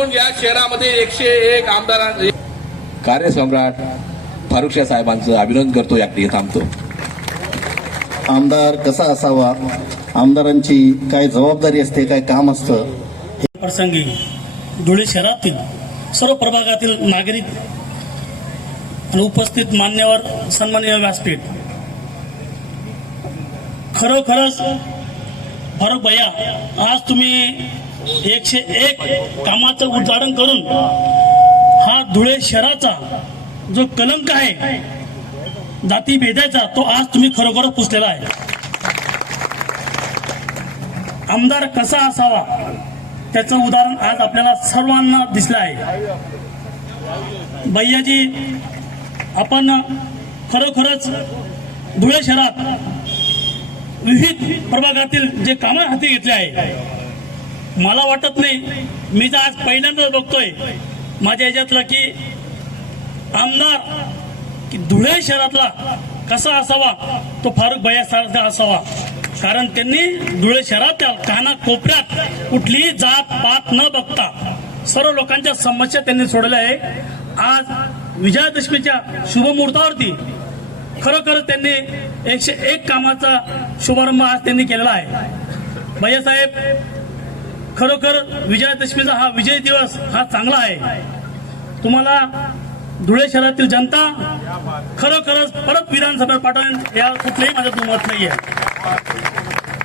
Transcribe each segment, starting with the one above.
म्हणून या शहरामध्ये 101 आमदार कार्यसम्राट फारुखशाह साहेबांचं अभिनंदन करतो. या ठिकाणी थांबतो. आमदार कसा असावा, आमदारांची काय जबाबदारी असते, काय काम असतं. प्रसंगी धुळे शहरातील सर्व प्रभागातील नागरिक आणि उपस्थित मान्यवर सन्माननीय व्यासपीठ, खरोखरच फारुख भैया, आज तुम्ही 101 कामाचं उद्घाटन करून हा धुळे शहराचा जो कलंक आहे जाती भेदाचा, तो आज तुम्ही खरोखर पुसलेला आहे. आमदार कसा असावा त्याचं उदाहरण आज आपल्याला सर्वांना दिसलं आहे. भैयाजी, आपण खरोखरच धुळे शहरात विविध प्रभागातील जे कामं हाती घेतले आहे, मला वाटत नाही, मी तर आज पहिल्यांदाच बघतोय माझ्या ह्याच्यातलं की आमदार की धुळे शहरातला कसा असावा तो फारुख भैया सारखा असावा. कारण त्यांनी धुळे शहरात कानाकोपऱ्यात कुठलीही जात पात न बघता सर्व लोकांच्या समस्या त्यांनी सोडवल्या आहे. आज विजयादशमीच्या शुभमुहूर्तावरती खरोखर त्यांनी 101 कामाचा शुभारंभ आज त्यांनी केलेला आहे. भैयासाहेब, खरोखर विजयादशमीचा हा विजय दिवस हा चांगला आहे. तुम्हाला धुळे शहरातील जनता खरोखरच परत विधानसभेत पाठवून या कुठलेही माझं दुमत नाही आहे.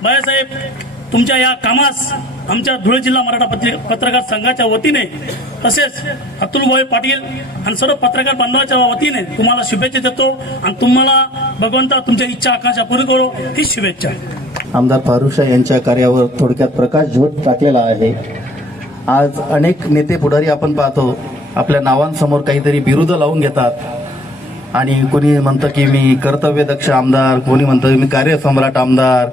भैयासाहेब, तुमच्या या कामास आमच्या धुळे जिल्हा मराठा पत्रकार संघाच्या वतीने तसेच अतुलभाई पाटील आणि सर्व पत्रकार बांधवाच्या वतीने तुम्हाला शुभेच्छा देतो आणि तुम्हाला भगवंता तुमच्या इच्छा आकांक्षा पूर्ण करो ही शुभेच्छा. आमदार फारुखशाह यांच्या कार्यावर थोडक्यात प्रकाश झोत टाकलेला आहे. आज अनेक नेते पुढारी आपण पाहतो आपल्या नावांसमोर काहीतरी बिरुद लावून घेतात आणि कोणी म्हणतं की मी कर्तव्यदक्ष आमदार, कोणी म्हणतं मी कार्यसम्राट आमदार,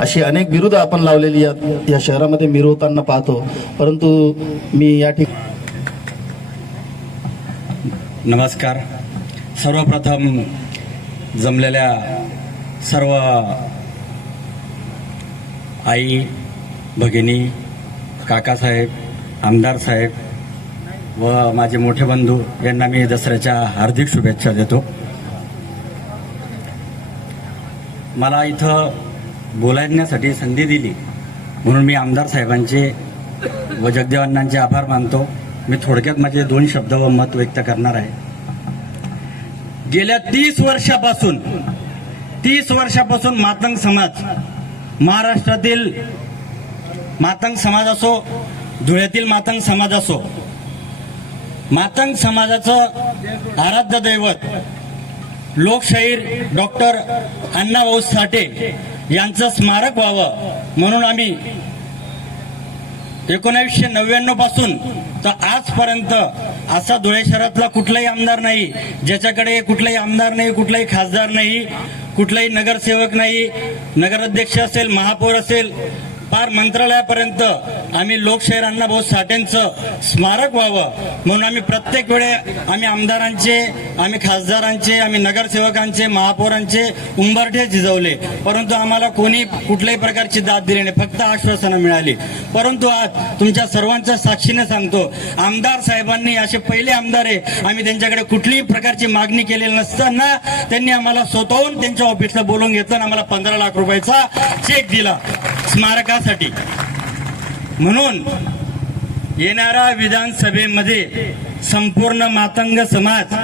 अशी अनेक बिरुद आपण लावलेली या शहरामध्ये मिरवताना पाहतो. परंतु मी या ठिकाणी नमस्कार. सर्वप्रथम जमलेल्या सर्व आई, भगिनी, काकासाहेब, आमदार साहेब व माझे मोठे बंधू यांना मी दसऱ्याच्या हार्दिक शुभेच्छा देतो. मला इथं बोलायण्यासाठी संधी दिली म्हणून मी आमदार साहेबांचे व जगदेवांनांचे आभार मानतो. मी थोडक्यात माझे 2 शब्द व मत व्यक्त करणार आहे. गेल्या 30 वर्षापासून मातंग समाज, महाराष्ट्रातील मातंग समाज असो, धुळ्यातील मातंग समाज असो, मातंग समाजाचं आराध्य दैवत लोकशाहीर डॉक्टर अण्णाभाऊ साठे यांचं स्मारक व्हावं म्हणून आम्ही 1999 पासून तर आजपर्यंत असा धुळे शहरातला कुठलाही आमदार नाही ज्याच्याकडे कुठलाही आमदार नाही, कुठलाही खासदार नाही, कुठलाही नगरसेवक नाही, नगराध्यक्ष असेल, महापौर असेल, पार मंत्रालयापर्यंत आम्ही लोकशाहीर अण्णाभाऊ साठेंचं स्मारक व्हावं म्हणून आम्ही प्रत्येक वेळे आम्ही आमदारांचे, आम्ही खासदारांचे, आम्ही नगरसेवकांचे, महापौरांचे उंबरठे झिजवले, परंतु आम्हाला कोणी कुठल्याही प्रकारची दाद दिली नाही, फक्त आश्वासनं मिळाली. परंतु आज तुमच्या सर्वांच्या साक्षीने सांगतो, आमदार साहेबांनी असे पहिले आमदार आहे, आम्ही त्यांच्याकडे कुठलीही प्रकारची मागणी केलेली नसताना त्यांनी आम्हाला स्वतःहून त्यांच्या ऑफिसला बोलवून घेतलं आणि आम्हाला 15 लाख रुपयाचा चेक दिला स्मारकासाठी. म्हणून येणाऱ्या विधानसभेमध्ये संपूर्ण मातंग समाज,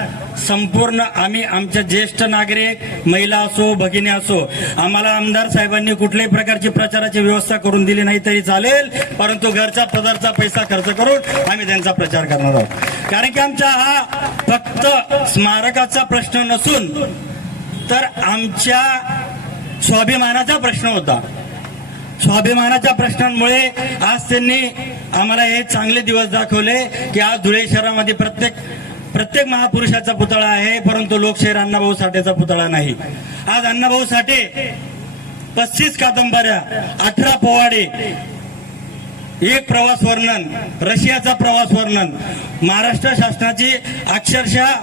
संपूर्ण आम्ही आमच्या ज्येष्ठ नागरिक, महिला असो, भगिनी असो, आम्हाला आमदार साहेबांनी कुठल्याही प्रकारची प्रचाराची व्यवस्था करून दिली नाही तरी चालेल, परंतु घरच्या पदरचा पैसा खर्च करून आम्ही त्यांचा प्रचार करणार आहोत. कारण की आमचा हा फक्त स्मारकाचा प्रश्न नसून तर आमच्या स्वाभिमानाचा प्रश्न होता. स्वाभिमानाच्या प्रश्नांमुळे आज त्यांनी आम्हाला हे चांगले दिवस दाखवले की आज धुळे शहरामध्ये प्रत्येक महापुरुषाचा पुतळा आहे, परंतु लोकशाहीर अण्णाभाऊ साठेचा पुतळा नाही. आज अण्णाभाऊ साठे 35 कादंबऱ्या, 18 पोवाडे, 1 प्रवास वर्णन, रशियाचा प्रवास वर्णन, महाराष्ट्र शासनाची अक्षरशः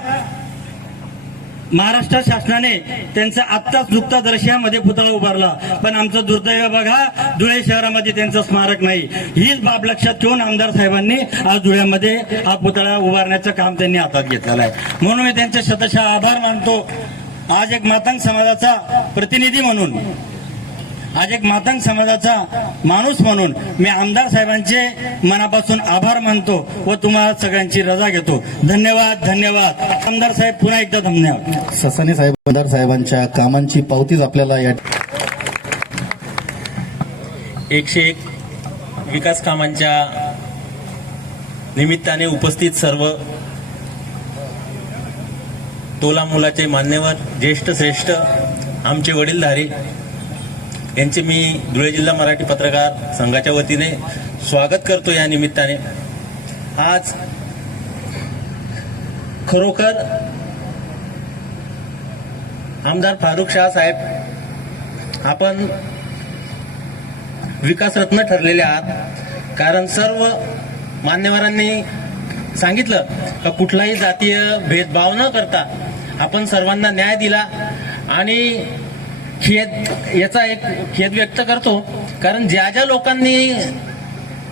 महाराष्ट्र शासनाने त्यांचा आत्ताच नुकताच रशियामध्ये पुतळा उभारला, पण आमचं दुर्दैव बघा धुळे शहरामध्ये त्यांचं स्मारक नाही. हीच बाब लक्षात ठेवून आमदार साहेबांनी आज धुळ्यामध्ये हा पुतळा उभारण्याचं काम त्यांनी हातात घेतलेलं आहे. म्हणून मी त्यांचे शतशः आभार मानतो. आज एक मातंग समाजाचा प्रतिनिधी म्हणून, आज एक मातंग समाजाचा माणूस म्हणून मी आमदार साहेबांचे मनापासून आभार मानतो व तुम्हाला सगळ्यांची रजा घेतो. धन्यवाद, धन्यवाद. आमदार साहेब पुन्हा एकदा धन्यवाद. ससाने साहेब आमदार साहेबांच्या कामांची पावतीच आपल्याला या 101 विकास कामांच्या निमित्ताने उपस्थित सर्व तोला मुलाचे मान्यवर, ज्येष्ठ श्रेष्ठ, आमचे वडीलधारी यांचे मी धुळे जिल्हा मराठी पत्रकार संघाच्या वतीने स्वागत करतो. या निमित्ताने आज खरोखर आमदार फारुख शाह साहेब आपण विकासरत्न ठरलेले आहात. कारण सर्व मान्यवरांनी सांगितलं का कुठलाही जातीय भेदभाव न करता आपण सर्वांना न्याय दिला. आणि याचा एक खेद व्यक्त करतो, कारण ज्या ज्या लोकांनी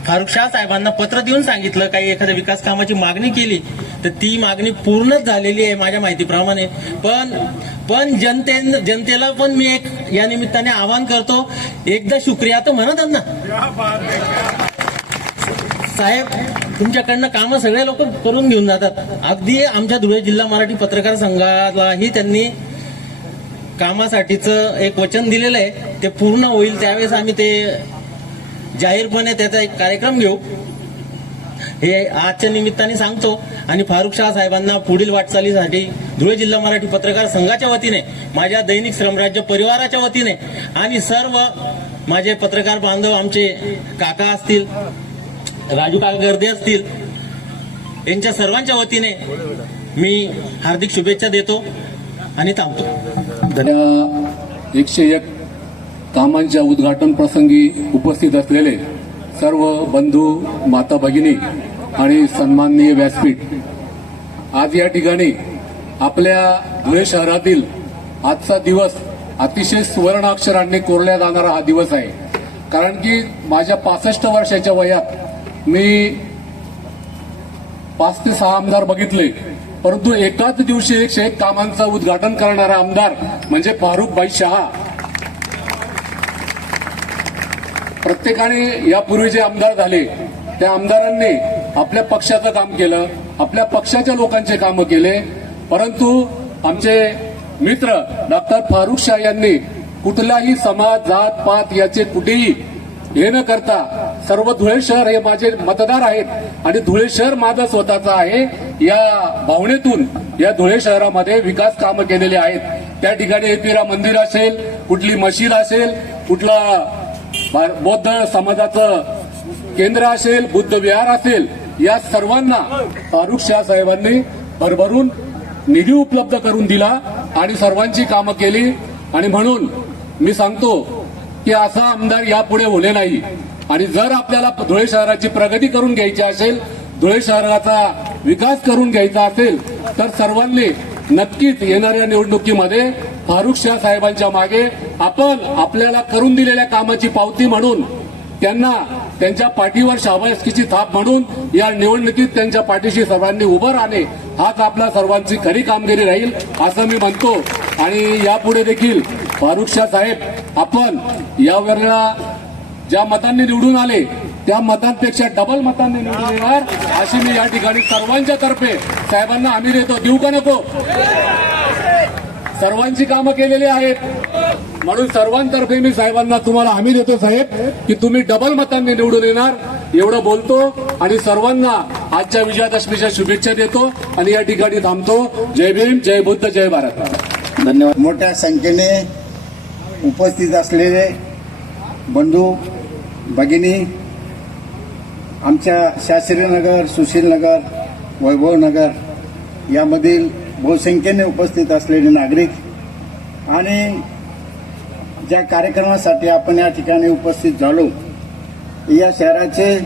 फारुख शाह साहेबांना पत्र देऊन सांगितलं काही एखाद्या विकास कामाची मागणी केली तर ती मागणी पूर्णच झालेली आहे माझ्या माहितीप्रमाणे. पण जनतेला पण मी एक या निमित्ताने आवाहन करतो, एकदा शुक्रिया तर म्हणा त्यांना. साहेब तुमच्याकडनं कामं सगळे लोक करून घेऊन जातात. अगदी आमच्या धुळे जिल्हा मराठी पत्रकार संघालाही त्यांनी कामासाठीचं एक वचन दिलेलं आहे, ते पूर्ण होईल त्यावेळेस आम्ही ते जाहीरपणे त्याचा एक कार्यक्रम घेऊ हे आजच्या निमित्ताने सांगतो. आणि फारुख शाह साहेबांना पुढील वाटचालीसाठी धुळे जिल्हा मराठी पत्रकार संघाच्या वतीने, माझ्या दैनिक श्रमराज्य परिवाराच्या वतीने आणि सर्व माझे पत्रकार बांधव, आमचे काका असतील, राजू काका गर्दे असतील, यांच्या सर्वांच्या वतीने मी हार्दिक शुभेच्छा देतो आणि थांबतो. 101 कामांच्या उद्घाटन प्रसंगी उपस्थित असलेले सर्व बंधू, माता भगिनी आणि सन्माननीय व्यासपीठ, आज या ठिकाणी आपल्या धुळे शहरातील आजचा दिवस अतिशय सुवर्णाक्षरांनी कोरल्या जाणारा हा दिवस आहे. कारण की माझ्या 65 वर्षाच्या वयात मी 5 ते 6 आमदार बघितले, परंतु एकाच दिवशी 101 कामांचं उद्घाटन करणारा आमदार म्हणजे फारुख भाई शाह. प्रत्येकाने यापूर्वी जे आमदार झाले त्या आमदारांनी आपल्या पक्षाचं काम केलं, आपल्या पक्षाच्या लोकांचे कामं केले, परंतु आमचे मित्र डॉक्टर फारुख शाह यांनी कुठलाही समाज, जात पात याचे कुठेही हे न करता सर्व धुळे शहर हे माझे मतदार आहेत आणि धुळे शहर माझं स्वतःचं आहे या भावनेतून या धुळे शहरामध्ये विकास कामं केलेली आहेत. त्या ठिकाणी एकविरा मंदिर असेल, कुठली मशीद असेल, कुठला बौद्ध समाजाचं केंद्र असेल, बुद्ध विहार असेल, या सर्वांना फारुख शाह साहेबांनी भरभरून निधी उपलब्ध करून दिला आणि सर्वांची कामं केली. आणि म्हणून मी सांगतो की असा आमदार यापुढे होणे नाही. आणि जर आपल्याला धुळे शहराची प्रगती करून घ्यायची असेल, धुळे शहराचा विकास करून घ्यायचा असेल तर सर्वांनी नक्कीच येणाऱ्या निवडणुकीमध्ये फारुख शाह साहेबांच्या मागे आपण आपल्याला करून दिलेल्या कामाची पावती म्हणून त्यांना त्यांच्या पाठीवर शाबासकीची थाप म्हणून या निवडणुकीत त्यांच्या पाठीशी सर्वांनी उभं राहणे हाच आपल्या सर्वांची खरी कामगिरी राहील असं मी म्हणतो. आणि यापुढे देखील फारुख शाह साहेब आपण यावेळेला ज्या मतांनी निवडून आले त्या मतांपेक्षा डबल मतांनी निवडून येणार अशी मी या ठिकाणी सर्वांच्या तर्फे साहेबांना हमी देतो. देऊ का नको? सर्वांची कामं केलेली आहेत म्हणून सर्वांतर्फे मी साहेबांना तुम्हाला हमी देतो साहेब की तुम्ही डबल मतांनी निवडून येणार एवढं बोलतो आणि सर्वांना आजच्या विजयादशमीच्या शुभेच्छा देतो आणि या ठिकाणी थांबतो. जय भीम, जय बुद्ध, जय भारत. धन्यवाद. मोठ्या संख्येने उपस्थित असलेले बंधू भगिनी, आमच्या शास्त्रीनगर, सुशीलनगर, वैभवनगर यामधील बहुसंख्येने उपस्थित असलेले नागरिक आणि ज्या कार्यक्रमासाठी आपण या ठिकाणी उपस्थित झालो या शहराचे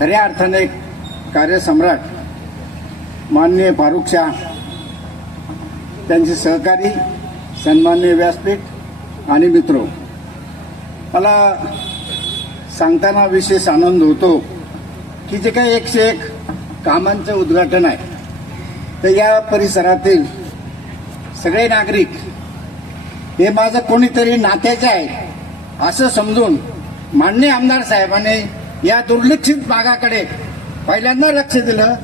खऱ्या अर्थाने कार्यसम्राट माननीय फारुख शाह त्यांचे सहकारी, सन्माननीय व्यासपीठ आणि मित्र, मला सांगताना विशेष आनंद होतो की जे काही 101 कामांचं उद्घाटन आहे, तर या परिसरातील सगळे नागरिक हे माझं कोणीतरी नात्याचे आहे असं समजून माननीय आमदार साहेबांनी या दुर्लक्षित भागाकडे पहिल्यांदा लक्ष दिलं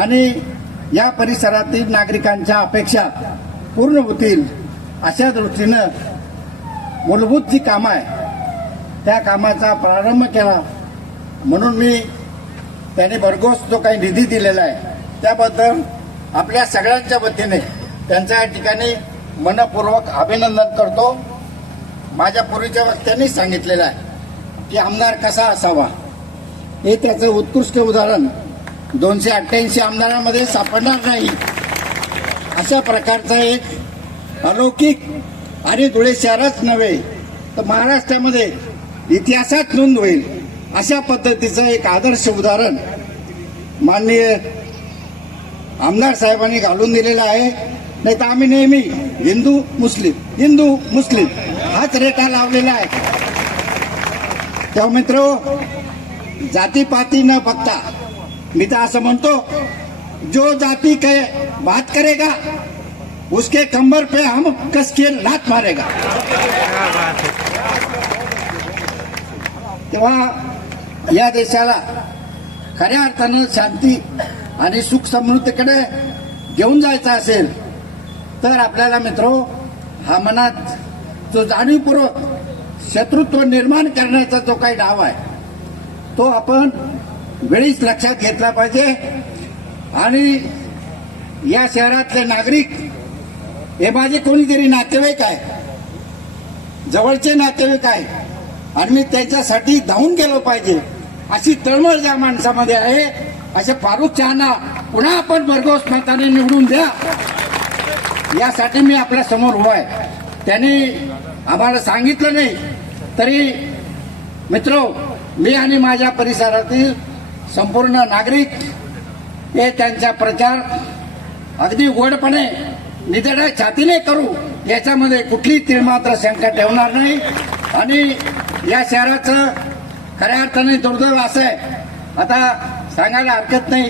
आणि या परिसरातील नागरिकांच्या अपेक्षा पूर्ण होतील अशा दृष्टीनं मूलभूत जी कामं आहे त्या कामाचा प्रारंभ केला. म्हणून मी त्यांनी भरघोस जो काही निधी दिलेला आहे त्याबद्दल आपल्या सगळ्यांच्या वतीने त्यांच्या या ठिकाणी मनपूर्वक अभिनंदन करतो. माझ्या पूर्वीच्या वक्त्यांनी सांगितलेलं आहे की आमदार कसा असावा, हे त्याचं उत्कृष्ट उदाहरण 288 आमदारांमध्ये सापडणार नाही. अशा प्रकारचा एक अलौकिक आणि धुळे शहरच नव्हे तर महाराष्ट्रामध्ये इतिहासात नोंद होईल अशा पद्धतीचं एक आदर्श उदाहरण माननीय आमदार साहेबांनी घालून दिलेलं आहे. नाही तर आम्ही नेहमी हिंदू मुस्लिम हाच रेटा लावलेला आहे. तेव्हा मित्र, जातीपाती न बघता मी तर असं म्हणतो, जो जाती के बात करेगा उसके कंबर पे हम कस के लात मारेगा. तेव्हा या देशाला खऱ्या अर्थानं शांती आणि सुख समृद्धीकडे घेऊन जायचं असेल तर आपल्याला मित्रो, हा मनात जो जाणीवपूर्वक शत्रुत्व निर्माण करण्याचा जो काही डाव आहे तो आपण वेळीच लक्षात घेतला पाहिजे. आणि या शहरातले नागरिक हे माझे कोणीतरी नातेवाईक आहे, जवळचे नातेवाईक आहे आणि मी त्यांच्यासाठी धावून गेलो पाहिजे अशी तळमळ ज्या माणसामध्ये आहे, अशा फारुख शहांना पुन्हा आपण भरघोस मताने निवडून द्या यासाठी मी आपल्या समोर उभा आहे. त्यांनी आम्हाला सांगितलं नाही तरी मित्र, मी आणि माझ्या परिसरातील संपूर्ण नागरिक हे त्यांचा प्रचार अगदी उघडपणे निधड्या छातीने करू याच्यामध्ये कुठली तिळमात्र शंका ठेवणार नाही. आणि या शहराचं खऱ्या अर्थाने दुर्दैव असं आहे, आता सांगायला हरकत नाही,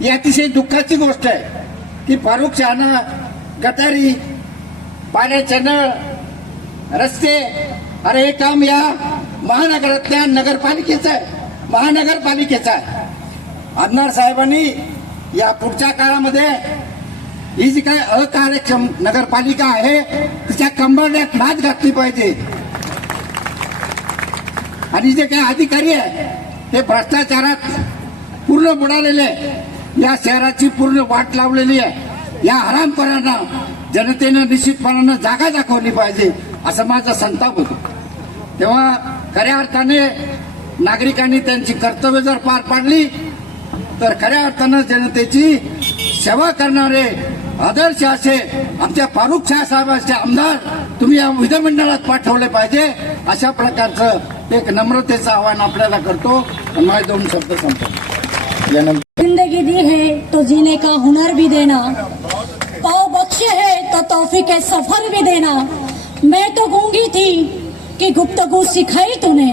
ही अतिशय दुःखाची गोष्ट आहे की फारुख शहानं गटारी, पाण्याचे नळ, रस्ते, अरे हे काम या महानगरातल्या नगरपालिकेचं आहे, महानगरपालिकेचं आहे. आमदार साहेबांनी या पुढच्या काळामध्ये ही जी काही अकार्यक्षम नगरपालिका आहे तिच्या कंबरड्यात लाच घातली पाहिजे. आणि जे काही अधिकारी आहे ते भ्रष्टाचारात पूर्ण बुडालेले आहे. या शहराची पूर्ण वाट लावलेली आहे. या हरामखोरांना जनतेनं निश्चितपणानं जागा दाखवली पाहिजे असं माझा संताप होतो. तेव्हा खऱ्या अर्थाने नागरिकांनी त्यांची कर्तव्य जर पार पाडली तर खऱ्या अर्थानं जनतेची सेवा करणारे आदर्श असे आमच्या फारुख शाह साहेबांचे आमदार तुम्ही या विधिमंडळात पाठवले पाहिजे. अशा प्रकारचं एक नम्रतेचं आवाहन आपल्याला करतो. माझे 2 शब्द संपतो. यानंतर जिंदगी दी है तो जीने का हुनर भी देना, पाव बख्शे है तो तौफीक के सफर भी देना. मैं तो गूंगी थी कि गुफ्तगू सिखाई तूने,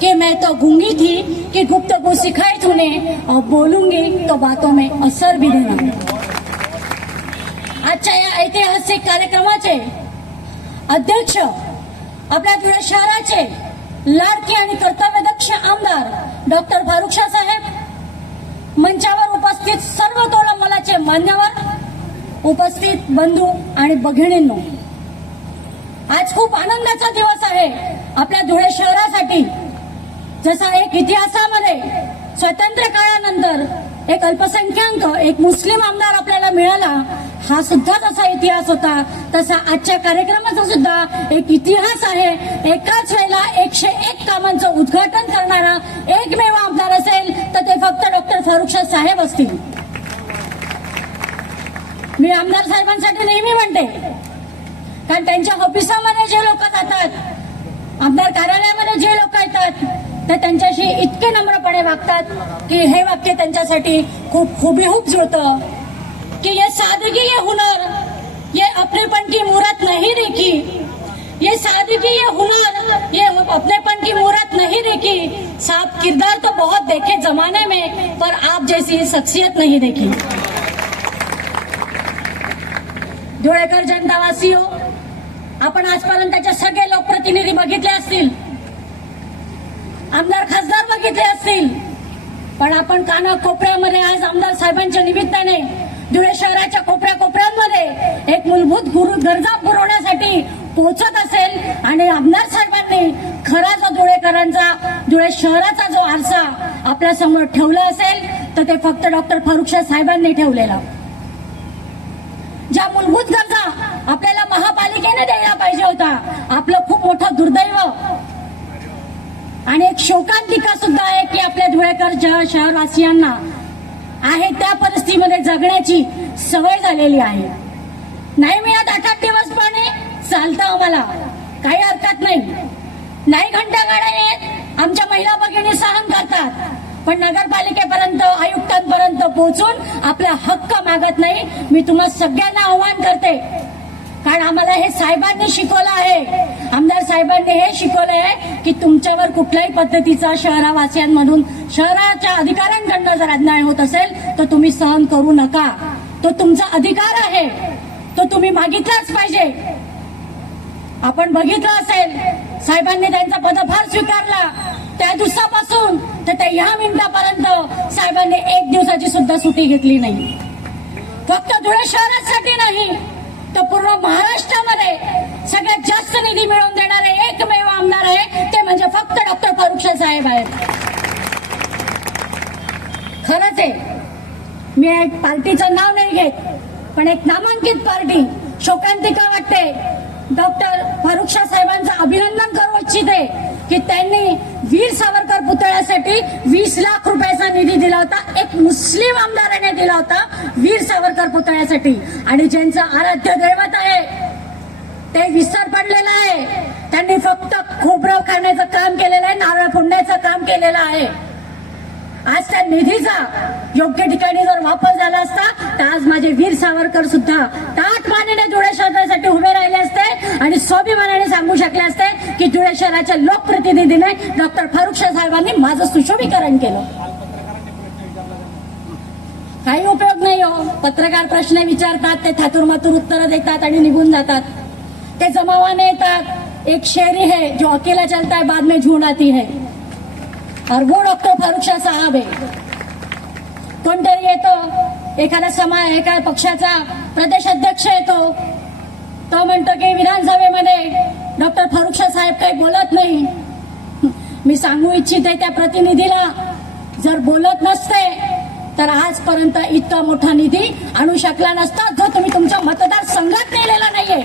कि मैं तो गूंगी थी कि गुफ्तगू सिखाई तूने, और बोलूंगी तो बातों में असर भी देना. आजच्या या ऐतिहासिक कार्यक्रमाचे अध्यक्ष आपल्या धुळे शहराचे लाडके आणि कर्तव्यदक्ष आमदार डॉक्टर फारुख शाह साहेब, मंचावर उपस्थित सर्व तोलामोलाचे मान्यवर, उपस्थित बंधू आणि भगिनींनो, आज खूप आनंदाचा दिवस आहे आपल्या धुळे शहरासाठी. जसा एक इतिहासामध्ये स्वातंत्र्य काळानंतर एक अल्पसंख्याक, एक मुस्लिम आमदार आपल्याला मिळाला, हा सुद्धा तसा इतिहास होता, तसा आजच्या कार्यक्रमाचा सुद्धा एक इतिहास आहे. एकाच वेळेला 101 कामांचं उद्घाटन करणारा एकमेव आमदार असेल तर ते फक्त डॉक्टर फारुख शाह साहेब असतील. मी आमदार साहेबांसाठी नेहमी म्हणते, कारण त्यांच्या ऑफिसामध्ये जे लोक जातात, आमदार कार्यालयामध्ये जे लोक येतात, ते त्यांच्याशी इतके नम्रपणे वागतात की हे वाक्य त्यांच्यासाठी खूप हुबेहूब जुळतं. कि ये सादगी ये हुनर ये अपनेपन की मूरत नहीं देखी, ये सादगी ये हुनर ये अपनेपन की मूरत नहीं देखी। साहब किरदार तो बहुत देखे जमाने में, पर आप जैसी शख्सियत नहीं देखी। धुळेकर जनतावासियो, आपण आजपर्यंतचे सगळे लोकप्रतिनिधी बघितले असतील, आमदार खासदार बघितले असतील, पण आपण कानाकोपऱ्यामध्ये आज आमदार साहेबांच्या निमित्ताने धुळे शहराच्या कोपऱ्या कोपऱ्यांमध्ये एक मूलभूत गरजा पुरवण्यासाठी पोहोचत असेल आणि आमदार साहेबांनी खरा जो धुळेकरांचा धुळे शहराचा जो आरसा आपल्या समोर ठेवला असेल तर ते फक्त डॉक्टर फारुखशाह साहेबांनी ठेवलेला। ज्या मूलभूत गरजा आपल्याला महापालिकेने द्यायला पाहिजे होता, आपलं खूप मोठं दुर्दैव आणि एक शोकांतिका सुद्धा आहे की आपल्या धुळेकर शहरवासियांना आहे त्या परिस्थितीमध्ये जगण्याची सवय झालेली आहे। नाही मिळत 8 दिवस पाणी चालतं, आम्हाला काही हरकत नाही, नाही घंटा गाड्या येत, आमच्या महिला भगिनी सहन करतात, पण नगरपालिकेपर्यंत आयुक्तांपर्यंत पोहोचून आपला हक्क मागत नाही। मी तुम्हा सगळ्यांना आव्हान करते, कारण आम्हाला हे साहेबांनी शिकवलं आहे, आमदार साहेबांनी हे शिकवलं आहे की तुमच्यावर कुठल्याही पद्धतीचा शहरवासियांमधून शहराच्या अधिकाऱ्यांकडनं जर अन्याय होत असेल तर तुम्ही सहन करू नका। तो तुमचा अधिकार आहे, तो तुम्ही मागितलाच पाहिजे। आपण बघितलं असेल साहेबांनी त्यांचा पदभार स्वीकारला त्या दिवसापासून तर त्या ह्या मिनिटापर्यंत साहेबांनी 1 दिवसाची सुद्धा सुट्टी घेतली नाही। फक्त धुळे शहरासाठी नाही तर पूर्ण महाराष्ट्रामध्ये सगळ्यात जास्त निधी मिळवून देणारे एकमेव आमदार आहे ते म्हणजे फक्त डॉक्टर फारुखशाह साहेब आहेत। खरंच आहे, मी एक पार्टीचं नाव नाही घेत, पण एक नामांकित पार्टी शोकांतिका वाटते डॉक्टर फारुखशाह साहेबांचं अभिनंदन करू इच्छिते की त्यांनी वीर सावरकर पुतळ्यासाठी 20 लाख रुपयाचा निधी दिला होता। एक मुस्लिम आमदाराने दिला होता वीर सावरकर पुतळ्यासाठी, आणि ज्यांचं आराध्य दैवत आहे ते विसर पडलेलं आहे। त्यांनी फक्त खोबरं खाण्याचं काम केलेलं आहे, नारळ फोडण्याचं काम केलेलं आहे। आज त्या निधीचा योग्य ठिकाणी जर वापर झाला असता तर आज माझे वीर सावरकर सुद्धा ताटमानेने धुळे शहरासाठी उभे राहिले असते आणि स्वाभिमानाने सांगू शकले असते की धुळे शहराच्या लोकप्रतिनिधीने डॉक्टर फारुखशाह साहेबांनी माझं सुशोभीकरण केलं। काही उपयोग नाही हो, पत्रकार प्रश्न विचारतात, ते थातुरमातुर उत्तरं देतात आणि निघून जातात, ते जमावाने येतात। एक शेरी है जो अकेला चलता है बाद में झूठ आती है, और वो डॉक्टर फारुखशाह साहब आहे। कोणतरी येतो, एखाद्या पक्षाचा प्रदेश अध्यक्ष येतो, तो म्हणतो की विधानसभेमध्ये डॉक्टर फारुखशाह साहेब काही बोलत नाही। मी सांगू इच्छिते त्या प्रतिनिधीला, जर बोलत नसते तर आजपर्यंत इतका मोठा निधी आणू शकला नसता जो तुम्ही तुमच्या मतदारसंघात नेलेला नाहीये।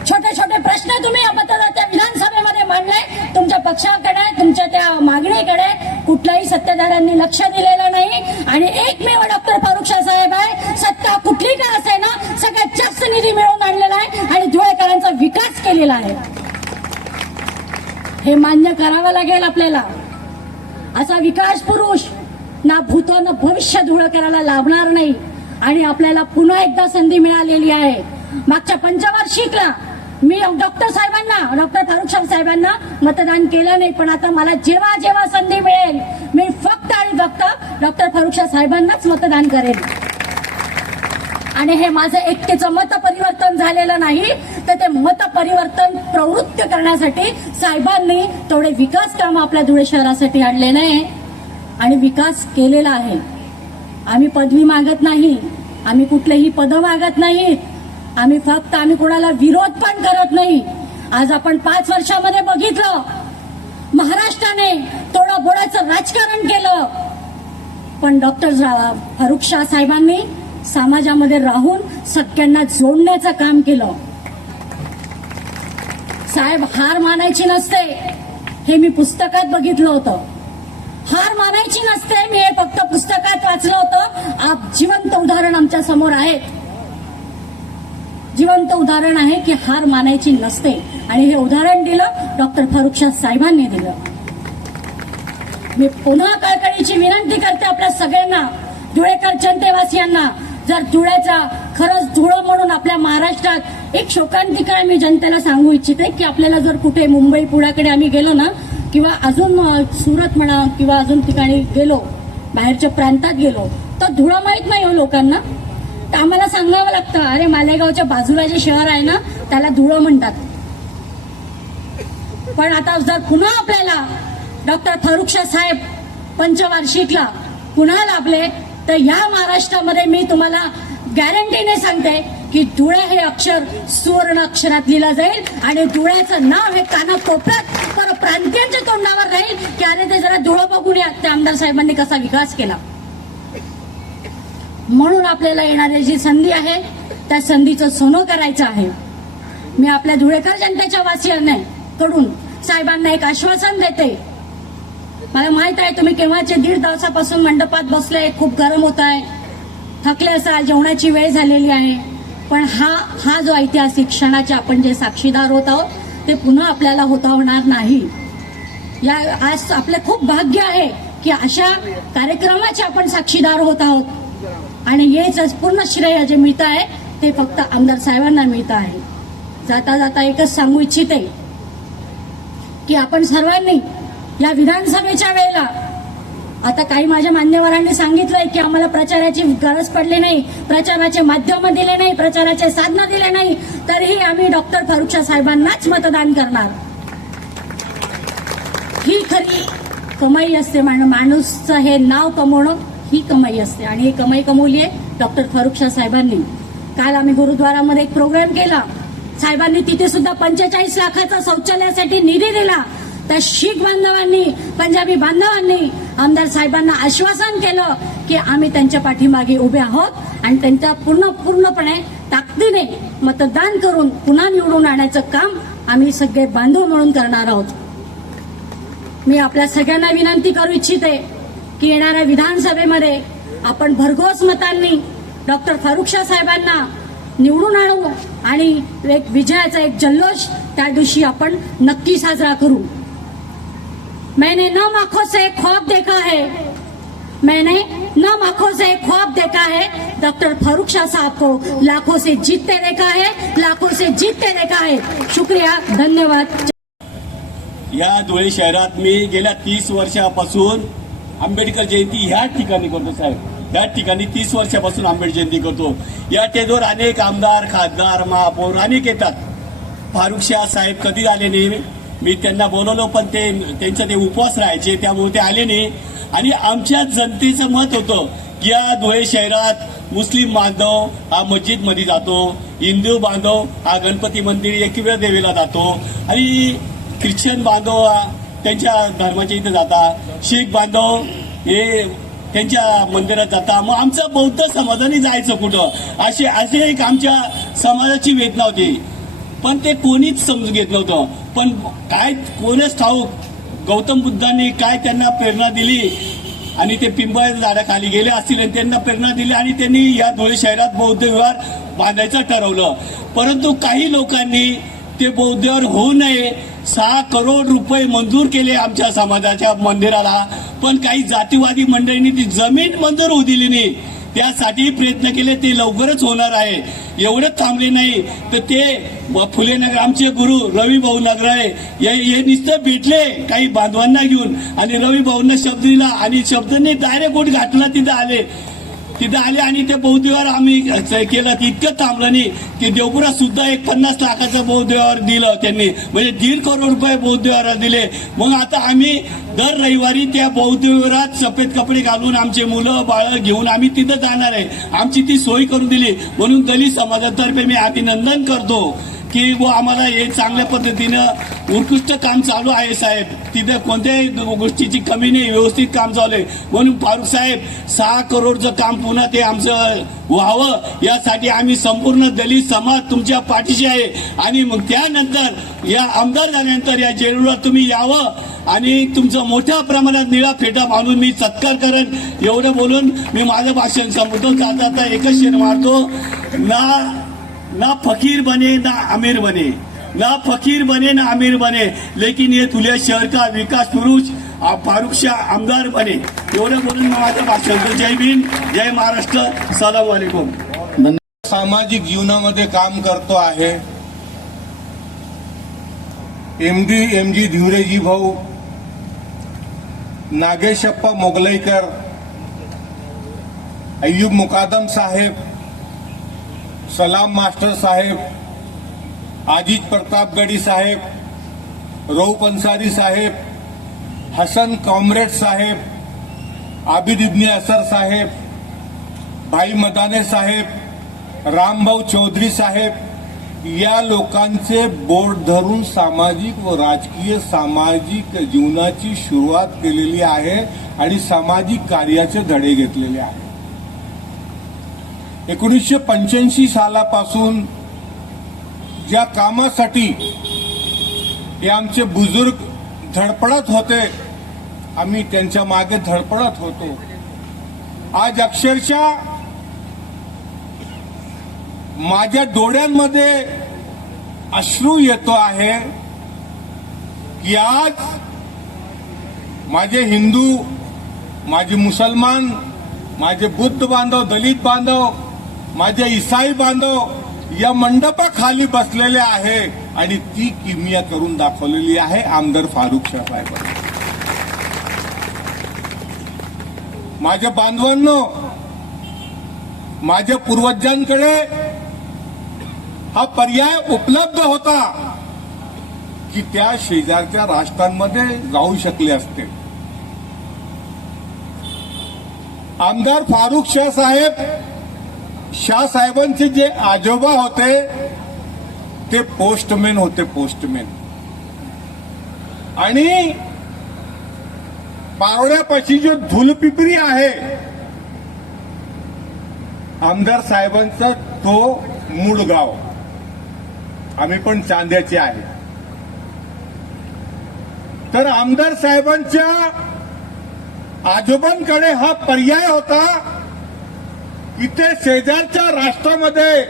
छोटे छोटे प्रश्न तुम्ही त्या विधानसभेमध्ये मांडले, तुमच्या पक्षाकडे तुमच्या त्या मागणीकडे कुठल्याही सत्ताधाऱ्यांनी लक्ष दिलेलं नाही, आणि एकमेव डॉक्टर फारुखशाह साहेब आहे, सत्ता कुठली का असे ना सगळ्यात जास्त निधी मिळवून आणलेला आहे आणि धुळेकरांचा विकास केलेला आहे। हे मान्य करावं लागेल आपल्याला। असा विकास पुरुष ना भूत ना भविष्य धुळेकराला लाभणार नाही, आणि आपल्याला पुन्हा एकदा संधी मिळालेली आहे। मागच्या पंचवार्षिकला मी डॉक्टर फारुखशाह साहेबांना मतदान केलं नाही, पण आता मला जेव्हा जेव्हा संधी मिळेल मी फक्त आणि फक्त डॉक्टर फारुखशाह साहेबांनाच मतदान करेन। आणि हे माझं एकटेचं मत परिवर्तन झालेलं नाही, तर ते मत परिवर्तन प्रवृत्त करण्यासाठी साहेबांनी थोडे विकास काम आपल्या धुळे शहरासाठी आणले नाही आणि विकास केलेला आहे। आम्ही पदवी मागत नाही, आम्ही कुठलेही पद मागत नाही, आम्ही कोणाला विरोध पण करत नाही। आज आपण 5 वर्षामध्ये बघितलं महाराष्ट्राने तोडाफोडाचं राजकारण केलं, पण डॉक्टर फारुखशाह साहेबांनी समाजामध्ये राहून सगळ्यांना जोडण्याचं काम केलं। साहेब हार मानायची नसते, हे मी पुस्तकात बघितलं होतं। हार मानायची नसते, मी हे फक्त पुस्तकात वाचलं होतं। आप जिवंत उदाहरण आमच्या समोर आहे, जिवंत उदाहरण आहे की हार मानायची नसते, आणि हे उदाहरण दिलं डॉक्टर फारुखशाह साहेबांनी दिलं। मी पुन्हा कळकळीची विनंती करते आपल्या सगळ्यांना, धुळेकर जनतेवासियांना, जर धुळ्याचा खरंच धुळं म्हणून आपल्या महाराष्ट्रात एक शोकांतिका मी जनतेला सांगू इच्छिते की आपल्याला जर कुठे मुंबई पुण्याकडे आम्ही गेलो ना किंवा अजून सुरत म्हणा किंवा अजून ठिकाणी गेलो, बाहेरच्या प्रांतात गेलो तर धुळा माहीत नाही हो लोकांना. तर आम्हाला सांगावं लागतं, अरे मालेगावच्या बाजूला जे शहर आहे ना त्याला धुळं म्हणतात. पण आता जर पुन्हा आपल्याला डॉक्टर फारुखशाह साहेब पंचवार्षिकला पुन्हा लाभले तर या महाराष्ट्रामध्ये मी तुम्हाला गॅरंटीने सांगते की धुळे हे अक्षर सुवर्ण अक्षरात लिहिलं जाईल आणि धुळ्याचं नाव हे कानाकोपऱ्यात प्रांतीयांच्या तोंडावर राहील की अरे ते जरा धुळं बघून या त्या आमदार साहेबांनी कसा विकास केला. म्हणून आपल्याला येणारी जी संधी आहे त्या संधीचं सोनं करायचं आहे. मी आपल्या धुळेकर जनतेच्या वासियांना कडून साहेबांना एक आश्वासन देते. मला माहित आहे तुम्ही केव्हाचे 1.5 तासापासून मंडपात बसले, खूप गरम होत आहे, थकले असाल, जेवणाची वेळ झालेली आहे. पण हा जो ऐतिहासिक क्षणाचे आपण जे साक्षीदार होत आहोत ते पुन्हा आपल्याला होणार नाही. आज आपले खूप भाग्य आहे की अशा कार्यक्रमाचे आपण साक्षीदार होत आहोत आणि हेच पूर्ण श्रेय जे मिळत आहे ते फक्त आमदार साहेबांना मिळत आहे. जाता जाता एकच सांगू इच्छिते की आपण सर्वांनी या विधानसभेच्या वेळेला, आता काही माझ्या मान्यवरांनी सांगितलंय की आम्हाला प्रचाराची गरज पडली नाही, प्रचाराचे माध्यम दिले नाही, प्रचाराचे साधनं दिले नाही, तरीही आम्ही डॉक्टर फारुखशाह साहेबांनाच मतदान करणार. ही खरी कमाई असते. माणूसचं हे नाव कमवणं ही कमाई असते आणि ही कमाई कमवली आहे डॉक्टर फारुखशाह साहेबांनी. काल आम्ही गुरुद्वारामध्ये एक प्रोग्राम केला, साहेबांनी तिथे सुद्धा 45 लाखाचा शौचालयासाठी निधी दिला. त्या शीख बांधवांनी, पंजाबी बांधवांनी आमदार साहेबांना आश्वासन केलं की आम्ही त्यांच्या पाठीमागे उभे आहोत आणि त्यांच्या पूर्णपणे ताकदीने मतदान करून पुन्हा निवडून आणायचं काम आम्ही सगळे बांधव म्हणून करणार आहोत. मी आपल्या सगळ्यांना विनंती करू इच्छिते की येणाऱ्या विधानसभेमध्ये आपण भरघोस मतांनी डॉक्टर फारुखशाह साहेबांना निवडून आणू आणि एक विजयाचा एक जल्लोष त्या दिवशी आपण नक्की साजरा करू. मैंने नम आंखों से ख्वाब देखा है, मैंने नम आंखों से ख्वाब देखा है, डॉक्टर फारुखशाह साहब को लाखों से जीतते देखा है, लाखों से जीतते देखा है. शुक्रिया, धन्यवाद. या धुळे शहरात मी गेल्या 30 वर्षापासून आंबेडकर जयंती ह्या ठिकाणी करतो साहेब. या ठिकाणी 30 वर्षापासून आंबेडकर जयंती करतो. या स्टेजवर अनेक आमदार, खासदार, महापौर अनेक येतात. फारुखशाह साहेब कधी आले नाही. मी त्यांना बोलवलं पण त्यांचं ते उपवास राहायचे त्यामुळे ते आले नाही. आणि आमच्या जनतेचं मत होतं की या धुळे शहरात मुस्लिम बांधव हा मस्जिदमध्ये जातो, हिंदू बांधव हा गणपती मंदिर एकविरा देवीला जातो आणि ख्रिश्चन बांधव त्यांच्या धर्माच्या इथे जातात, शीख बांधव हे त्यांच्या मंदिरात जातात. मग आमचं बौद्ध समाजाने जायचं कुठं असे एक आमच्या समाजाची वेदना होती. पण ते कोणीच समजून घेत नव्हतं. पण काय कोणच ठाऊक गौतम बुद्धांनी काय त्यांना प्रेरणा दिली आणि ते पिंपळाच्या झाडाखाली गेले असतील आणि त्यांना प्रेरणा दिली आणि त्यांनी या धुळे शहरात बौद्ध विहार बांधायचं ठरवलं. परंतु काही लोकांनी ते बौद्ध विहार होऊ नये 6 करोड रुपये मंजूर केले आमच्या समाजाच्या मंदिराला. पण काही जातीवादी मंडळींनी ती जमीन मंजूर होऊ दिली नाही. त्यासाठी प्रयत्न केले, ते लवकरच होणार आहे. एवढंच थांबले नाही तर ते फुले नगर आमचे गुरु रवी भाऊ नगराळे हे नुसतं भेटले काही बांधवांना घेऊन आणि रवी भाऊंना शब्द दिला आणि शब्दांनी डायरेक्ट गोट घातला. तिथं आले आणि ते बौद्ध विहार आम्ही केलं. इतकं थांबलं नाही की देवपुरात सुद्धा एक 50 लाखाचं बौद्ध विहार दिलं त्यांनी, म्हणजे 1.5 करोड रुपये बौद्ध विहार दिले. मग आता आम्ही दर रविवारी त्या बौद्ध विहारात सफेद कपडे घालून आमचे मुलं बाळ घेऊन आम्ही तिथं जाणार आहे. आमची ती सोय करून दिली म्हणून दलित समाजातर्फे मी अभिनंदन करतो की आम्हाला हे चांगल्या पद्धतीनं उत्कृष्ट काम चालू आहे साहेब. तिथे कोणत्याही गोष्टीची कमी नाही, व्यवस्थित काम चालू आहे. म्हणून फारुख साहेब 6 करोडचं काम पुन्हा ते आमचं व्हावं यासाठी आम्ही संपूर्ण दलित समाज तुमच्या पाठीशी आहे. आणि मग त्यानंतर या आमदार झाल्यानंतर या जेलूला तुम्ही यावं आणि तुमचं मोठ्या प्रमाणात निळा फेटा मानून मी सत्कार करेन. एवढं बोलून मी माझं भाषण संपवतो. जाता एकच शेर मारतो, ना फकीर बने ना अमीर बने, ना फकीर बने ना अमीर बने, लेकिन ये धुलिया शहर का विकास पुरुष फारुख शाह आमदार बने. एवढं बोलून माझं भाषण करतो. जय भीम, जय महाराष्ट्र, सलाम वालेकुम. सामाजिक जीवनामध्ये काम करतो आहे. एमजी धिवरेजी भाऊ, नागेशप्पा मोगलईकर, अय्यूब मुकादम साहेब, सलाम मास्टर साहेब, आजिज प्रतापगडी साहेब, रऊफ अन्सारी साहेब, हसन कॉम्रेड साहेब, आबिद इब्ने असर साहेब, भाई मदाने साहेब, रामभाऊ चौधरी साहेब या लोकांचे बोट धरून सामाजिक व राजकीय सामाजिक जीवनाची सुरुवात केलेली आहे आणि सामाजिक कार्याचे धडे घेतलेले आहेत. 1985 सालापासून ज्या कामासाठी हे आमचे बुजुर्ग धडपडत होते, आम्ही त्यांच्या मागे धडपडत होतो. आज अक्षरशः माझ्या डोळ्यांमध्ये अश्रू येतो आहे की आज माझे हिंदू, माझे मुसलमान, माझे बुद्ध बांधव, दलित बांधव, माझे ईसाई बांधव या मंडपाखाली बसलेले आहे आणि ती किमिया करून दाखवलेली आहे आमदार फारुख शाह साहेबांनी. माझ्या बांधवांनो, माझ्या पूर्वजांकडे हा पर्याय उपलब्ध होता की त्या शेजारच्या राष्ट्रांमध्ये जाऊ शकले असते. आमदार फारुख शाह साहेबांचे जे आजोबा होते ते पोस्टमॅन होते, पोस्टमॅन. आणि पावड्यापाशी जो धुलपिपरी आहे आमदार साहेबांचा, तो मूळ गाव. आम्ही पण चांद्याचे आहे. तर आमदार साहेबांच्या आजोबांकडे हा पर्याय होता की ते शेजारच्या राष्ट्रामध्ये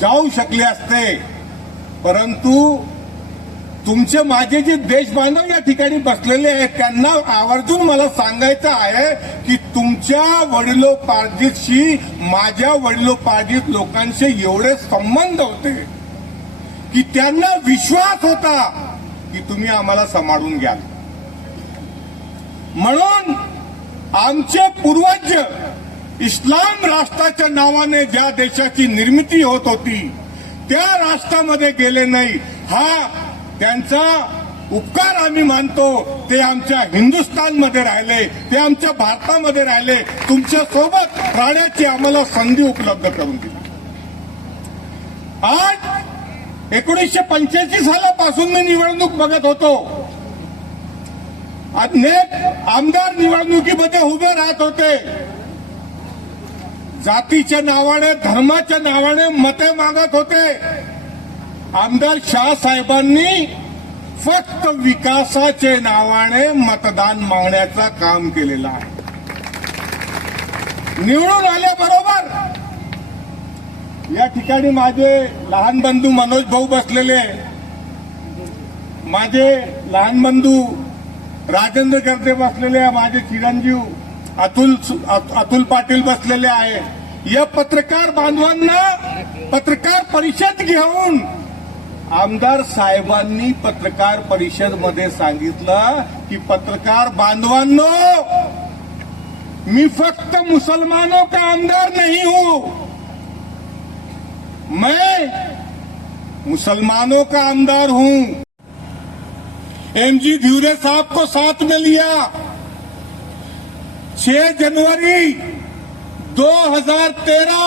जाऊ शकले असते. परंतु तुमचे माझे जे देश बांधव या ठिकाणी बसलेले आहेत त्यांना आवर्जून मला सांगायचं आहे की तुमच्या वडिलोपार्जितशी माझ्या वडिलोपार्जित लोकांचे एवढे संबंध होते की त्यांना विश्वास होता की तुम्ही आम्हाला सांभाळून घ्याल. म्हणून आमचे पूर्वज इस्लाम राष्ट्राच्या नावाने ज्या देशाची निर्मिती होत होती त्या राष्ट्रामध्ये गेले नाही. हा त्यांचा उपकार आम्ही मानतो. ते आमच्या हिंदुस्थानमध्ये राहिले, ते आमच्या भारतामध्ये राहिले, तुमच्या सोबत राहण्याची आम्हाला संधी उपलब्ध करून दिली. आज 1985 सालापासून मी निवडणूक बघत होतो. अनेक आमदार निवडणुकीमध्ये उभे राहत होते. जातीच्या नावाने, धर्माच्या नावाने मते मागत होते. आमदार शाह साहेबांनी फक्त विकासाचे नावाने मतदान मागण्याचं काम केलेलं आहे. निवडून आल्याबरोबर या ठिकाणी माझे लहान बंधू मनोज भाऊ बसलेले, माझे लहान बंधू राजेंद्र गर्दे बसलेले, माझे चिरंजीव अतुल पाटील बसलेले आहे. या पत्रकार बांधवांना पत्रकार परिषद घेऊन आमदार साहेबांनी पत्रकार परिषद मध्ये सांगितलं की पत्रकार बांधवांनो, मी फक्त मुसलमानों का आमदार नहीं हूं, मैं मुसलमानों का आमदार हूं. एमजी धिवरे साहब को साथ में लिया. 6 जनवरी 2013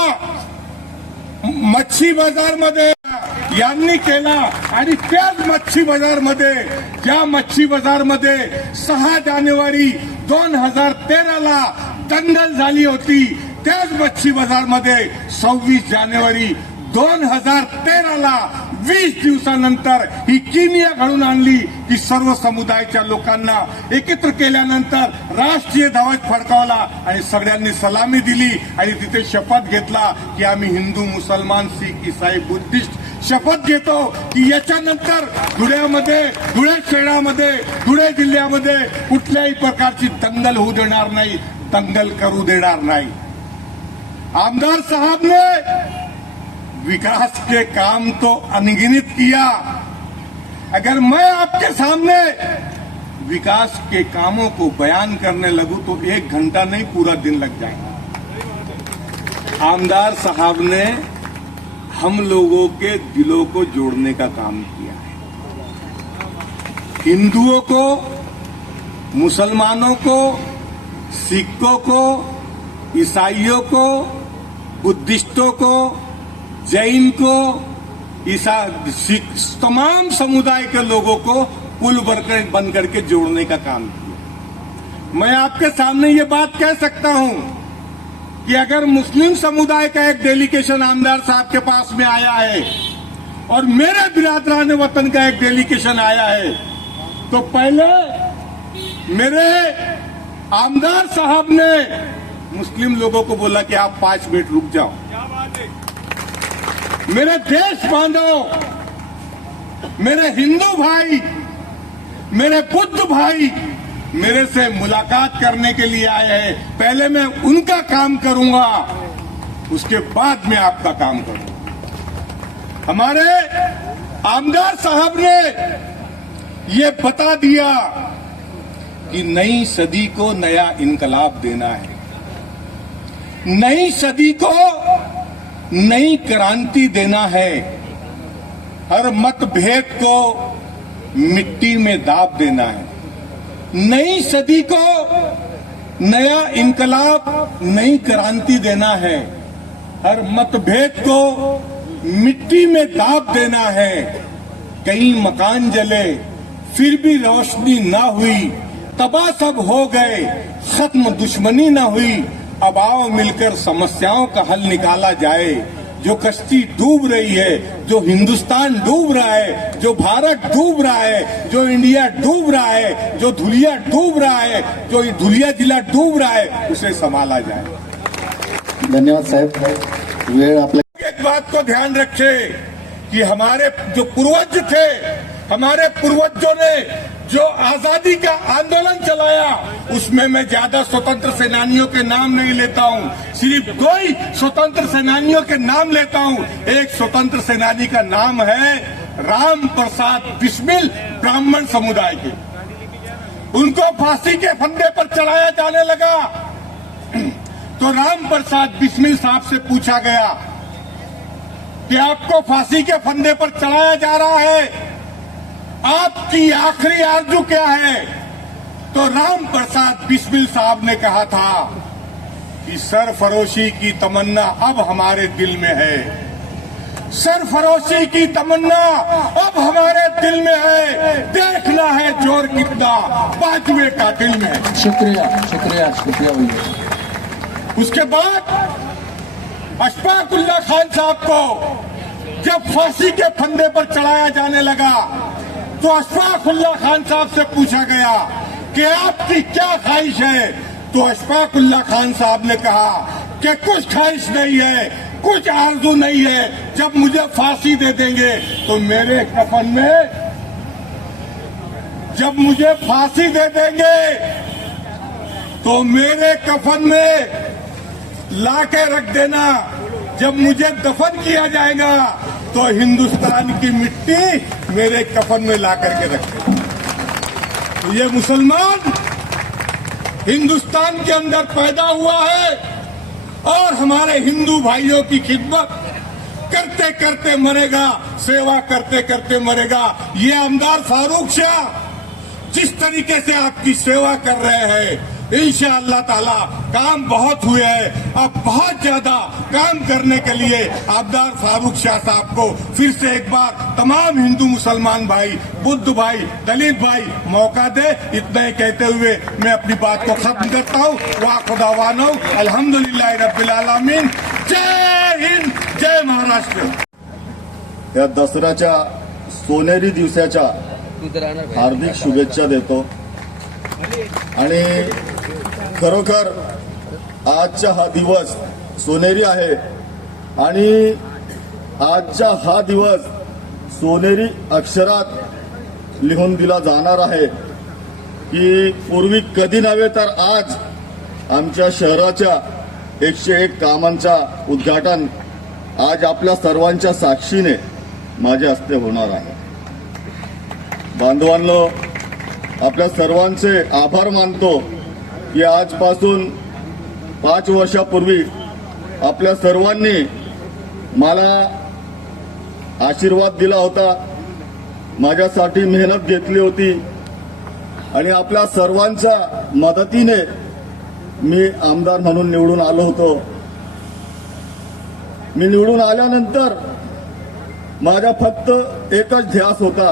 मच्छी बाजार मध्ये यांनी केला आणि त्याच मच्छी बाजारमध्ये, ज्या मच्छी बाजारमध्ये 6 जानेवारी 2013ला दंगल झाली होती, त्याच मच्छी बाजारमध्ये 26 जानेवारी 2013ला 20 दिवसानंतर ही किमिया घडून आणली की सर्व समुदायाच्या लोकांना एकत्र केल्यानंतर राष्ट्रीय ध्वज फडकावला आणि सगळ्यांनी सलामी दिली आणि तिथे शपथ घेतला की आम्ही हिंदू, मुसलमान, शीख, ईसाई, बुद्धिस्ट शपथ घेतो की याच्यानंतर धुळे शहरामध्ये धुळे जिल्ह्यामध्ये कुठल्याही प्रकारची दंगल होऊ देणार नाही, दंगल करू देणार नाही। आमदार साहब ने विकास के काम तो अनगिनत किया, अगर मैं आपके सामने विकास के कामों को बयान करने लगूं तो 1 घंटा नहीं पूरा दिन लग जाएगा। आमदार साहब ने हम लोगों के दिलों को जोड़ने का काम किया है। हिंदुओं को, मुसलमानों को, सिखों को, ईसाइयों को, बुद्धिस्टों को, जैन को, तमाम समुदाय के लोगों को पुल बन करके जोड़ने का काम किया। मैं आपके सामने ये बात कह सकता हूं कि अगर मुस्लिम समुदाय का एक डेलीगेशन आमदार साहब के पास में आया है और मेरे बिरादरान वतन का एक डेलीगेशन आया है, तो पहले मेरे आमदार साहब ने मुस्लिम लोगों को बोला कि आप 5 मिनट रुक जाओ। मेरे देश बांधव, मेरे हिंदू भाई, मेरे बुद्ध भाई मेरे से मुलाकात करने के लिए आए हैं, पहले मैं उनका काम करूंगा, उसके बाद मैं आपका काम करूंगा। हमारे आमदार साहब ने ये बता दिया कि नई सदी को नया इनकलाब देना है, नई सदी को नई क्रांति देना है, हर मतभेद को मिट्टी में दाब देना है, नई सदी को नया इनकलाब, नई क्रांति देना है, हर मतभेद को मिट्टी में दाब देना है। कई मकान जले फिर भी रोशनी ना हुई, तबाह सब हो गए खत्म दुश्मनी ना हुई, अब आओ मिलकर समस्याओं का हल निकाला जाए। जो कश्ती डूब रही है, जो हिंदुस्तान डूब रहा है, जो भारत डूब रहा है, जो इंडिया डूब रहा है, जो धुलिया डूब रहा है, जो धुलिया जिला डूब रहा है, उसे संभाला जाए। धन्यवाद साहेब, वेळ आपल्या। एक बात को ध्यान रखे कि हमारे जो पूर्वज थे, हमारे पूर्वजों ने जो आजादी का आंदोलन चलाया, उसमें मैं ज्यादा स्वतंत्र सेनानियों के नाम नहीं लेता हूं, सिर्फ 2 ही स्वतंत्र सेनानियों के नाम लेता हूं। एक स्वतंत्र सेनानी का नाम है राम प्रसाद बिस्मिल, ब्राह्मण समुदाय के। उनको फांसी के फंदे पर चढ़ाया जाने लगा तो राम प्रसाद बिस्मिल साहब से पूछा गया कि आपको फांसी के फंदे पर चढ़ाया जा रहा है, आपकी आखिरी आरजू क्या है? तो राम प्रसाद बिस्मिल साहब ने कहा था कि सरफरोशी की तमन्ना अब हमारे दिल में है, सरफरोशी की तमन्ना अब हमारे दिल में है, देखना है जोर कितना बाजुए का दिल में है। शुक्रिया शुक्रिया शुक्रिया भैया। उसके बाद अशफाक उल्लाह खान साहब को जब फांसी के फंदे पर चढ़ाया जाने लगा तो अशफाक उल्लाह खान साहब से पूछा गया कि आपकी क्या ख्वाहिश है? तो अशफाक उल्लाह खान साहब ने कहा कि कुछ ख्वाहिश नहीं है, कुछ आरजू नहीं है, जब मुझे फांसी दे देंगे तो मेरे कफन में, जब मुझे फांसी दे देंगे तो मेरे कफन में ला के रख देना, जब मुझे दफन किया जाएगा तो हिंदुस्तान की मिट्टी मेरे कफन में ला करके रख देना। तो ये मुसलमान हिंदुस्तान के अंदर पैदा हुआ है और हमारे हिंदू भाइयों की खिदमत करते करते मरेगा, सेवा करते करते मरेगा। ये आमदार फारूक शाह जिस तरीके से आपकी सेवा कर रहे हैं, इंशाअल्लाह ताला काम बहुत हुए हैं, अब बहुत ज्यादा काम करने के लिए आमदार फारूक शाह साहब को फिर से एक बार तमाम हिंदू मुसलमान भाई, बुद्ध भाई, दलित भाई मौका दे। इतना ही कहते हुए मैं अपनी बात को खत्म करता हूँ। वाह खुदावानो, अल्हम्दुलिल्लाह रब्बिल आलमीन। जय हिंद, जय महाराष्ट्र। या दसऱ्याच्या सोनेरी दिवसाच्या हार्दिक शुभेच्छा देतो आणि खरोखर आजचा हा दिवस सोनेरी आहे आणि आजचा हा दिवस सोनेरी अक्षरात लिहून दिला जाणार आहे की पूर्वी कधी नव्हे तर आज आमच्या शहराच्या 101 कामांचा उद्घाटन आज आपल्या सर्वांच्या साक्षीने माझ्या हस्ते होणार आहे. बांधवांनो, आपल्या सर्वांचे आभार मानतो की आजपासून 5 वर्षापूर्वी आपल्या सर्वांनी मला आशीर्वाद दिला होता, माझ्यासाठी मेहनत घेतली होती आणि आपल्या सर्वांच्या मदतीने मी आमदार म्हणून निवडून आलो होतो. मी निवडून आल्यानंतर माझा फक्त एकच ध्यास होता